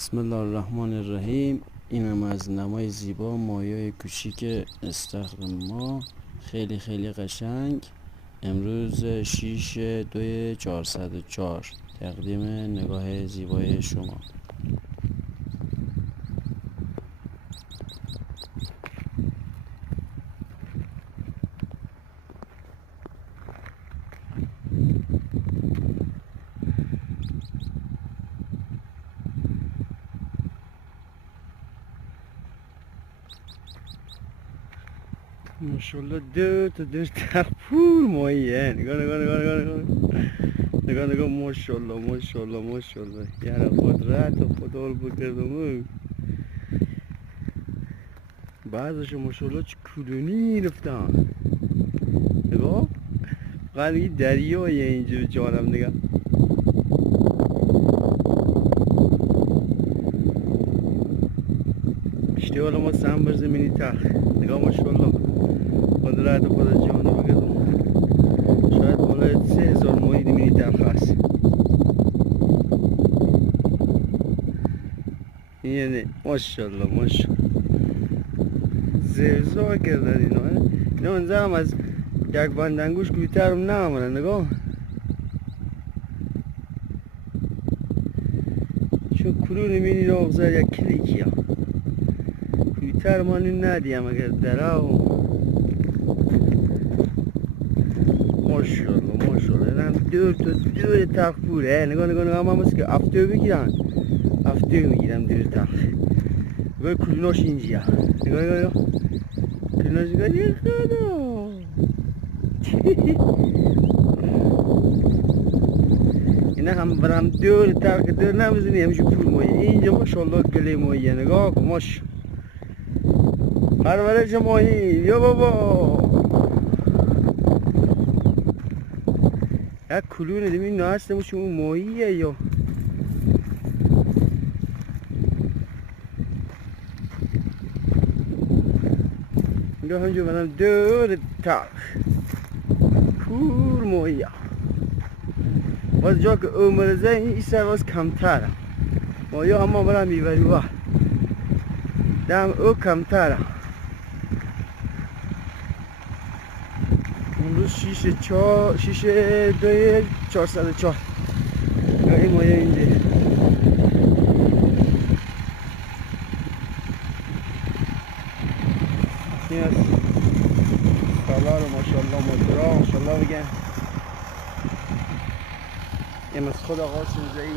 بسم الله الرحمن الرحیم. اینم از نمای زیبا مایای کوچیک استخر ما، خیلی خیلی قشنگ. امروز 6/2/404 تقدیم نگاه زیبای شما. ماشاءالله دو تخپور ماییه. نگاه ماشاءالله یعنی قدرت و خدا بکردم. بعضش ماشاءالله چه کلونی رفتن. نگاه قلبی دریایه اینجا جانم. نگاه اشتی حالا ما سم بر زمینی تخ. نگاه ماشاءالله قدرت خدا جانو بگردم. شاید بالای 3000 ماهی زمینی تخ هست. یعنی ماشاءالله زرزا کردن اینا انجا هم از یک بندنگوش کویتر هم نمامنه. نگاه چون کرو نمینی را اغزار یک کلیکی هم کویتر مانو ندیم اگر دراو. ماشاءالله این هم دور تخ بوره. نگاه هم هست که افتو بگیرن. افتو میگیرم دور تخ. نگاه کلوناش اینجا. نگاه کلوناش نگاه خدا. اینا هم برام دور تخ دور نمیزنی همیشه پول مایه. اینجا ماشاءالله گلی مایه. نگاه کن ماش پرورش ماهی. یا بابا یک کلونه دمی نهسته باشه اون ماهیه. یا اینجا همجا برام دور تخ پور ماهیه. باز جا که عمرزه این سر باز کمتره. ماهیه همه برام میبری و دم او کمتره. امروز 6/2/404 این مایه اینجا. این از سالار ماشاءالله مدرا ماشاءالله بگن. این از خود آقا سنزهی